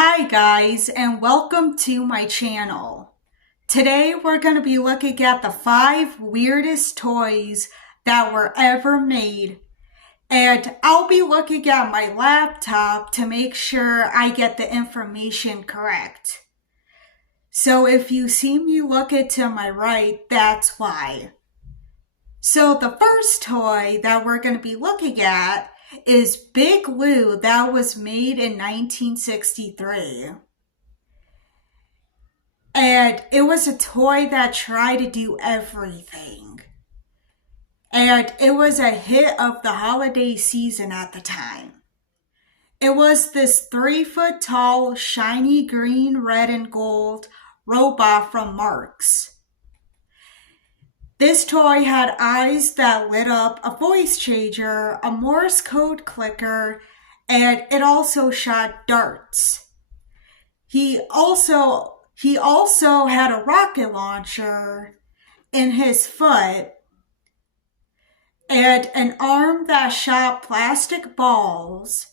Hi guys, and welcome to my channel. Today we're going to be looking at the 5 weirdest toys that were ever made. And I'll be looking at my laptop to make sure I get the information correct. So if you see me looking to my right, that's why. So the first toy that we're going to be looking at is Big Lou, that was made in 1963. And it was a toy that tried to do everything. And it was a hit of the holiday season at the time. It was this 3-foot tall, shiny green, red, and gold robot from Marx. This toy had eyes that lit up, a voice changer, a Morse code clicker, and it also shot darts. He also had a rocket launcher in his foot and an arm that shot plastic balls.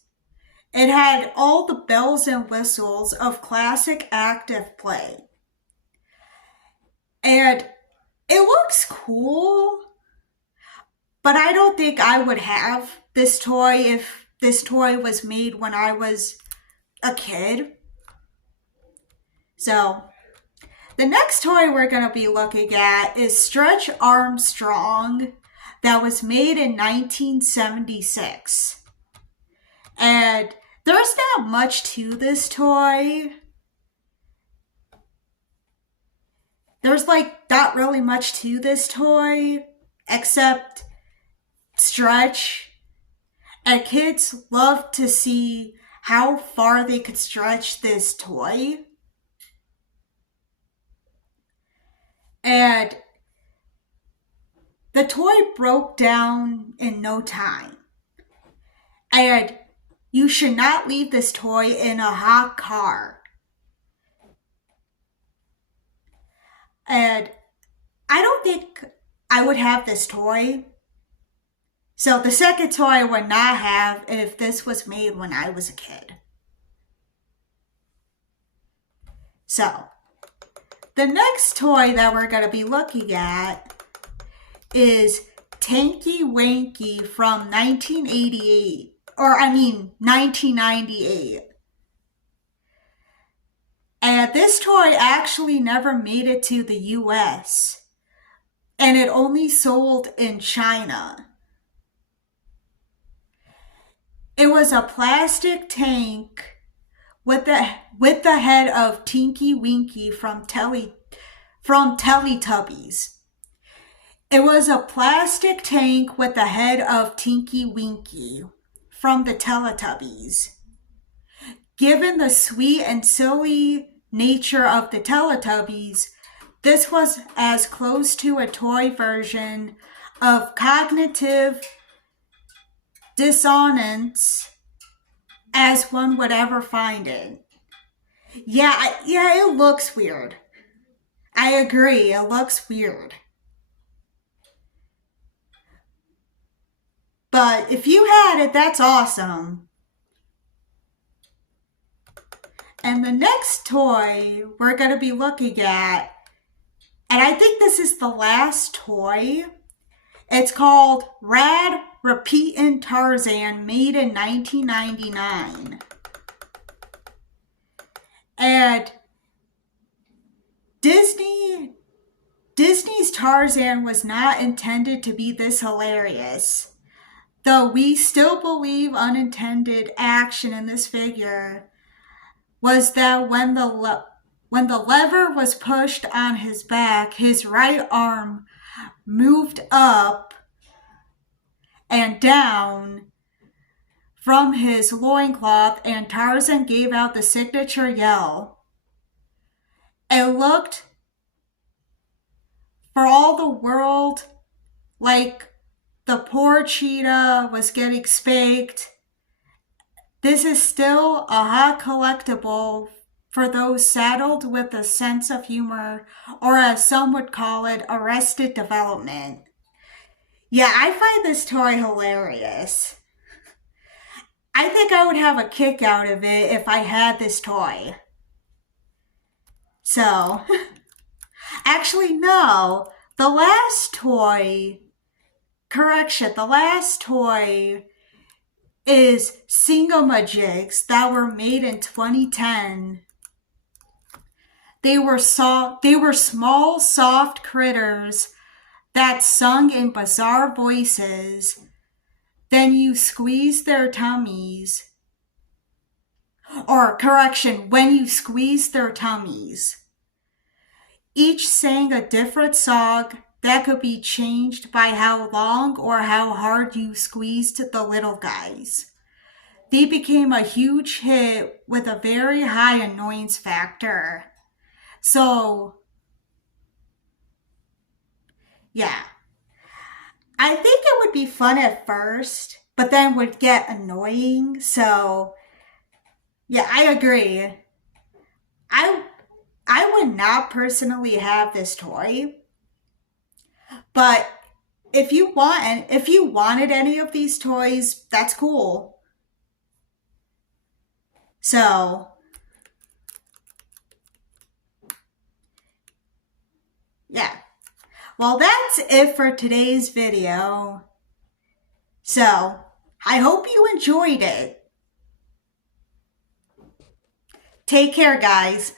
It had all the bells and whistles of classic active play. And it looks cool, but I don't think I would have this toy if this toy was made when I was a kid. So, the next toy we're going to be looking at is Stretch Armstrong, that was made in 1976. And there's not much to this toy. There's not really much to this toy except stretch. And kids love to see how far they could stretch this toy. And the toy broke down in no time. And you should not leave this toy in a hot car. And I don't think I would have this toy. So the second toy I would not have if this was made when I was a kid. So, the next toy that we're going to be looking at is Tanky Wanky from 1998. And this toy actually never made it to the US. And it only sold in China. It was a plastic tank with the head of Tinky Winky from Teletubbies. It was a plastic tank with the head of Tinky Winky from the Teletubbies. Given the sweet and silly nature of the Teletubbies, this was as close to a toy version of cognitive dissonance as one would ever find it. Yeah, it looks weird. I agree, it looks weird. But if you had it, that's awesome. And the next toy we're going to be looking at, and I think this is the last toy, it's called Rad Repeatin' Tarzan, made in 1999. And Disney's Tarzan was not intended to be this hilarious. Though we still believe unintended action in this figure was that when the lever was pushed on his back, his right arm moved up and down from his loincloth, and Tarzan gave out the signature yell. It looked for all the world like the poor cheetah was getting spanked. This is still a hot collectible for those saddled with a sense of humor, or as some would call it, Arrested Development. Yeah, I find this toy hilarious. I think I would have a kick out of it if I had this toy. So, actually, no. The last toy, the last toy is Singamajigs that were made in 2010. They were small, soft critters that sung in bizarre voices. Then you squeeze their tummies. Or, correction, when you squeeze their tummies. Each sang a different song that could be changed by how long or how hard you squeezed the little guys. They became a huge hit with a very high annoyance factor. So, yeah. I think it would be fun at first, but then would get annoying. So, yeah, I agree. I I would not personally have this toy, but if you wanted any of these toys, that's cool. So, yeah. Well, that's it for today's video. So, I hope you enjoyed it. Take care, guys.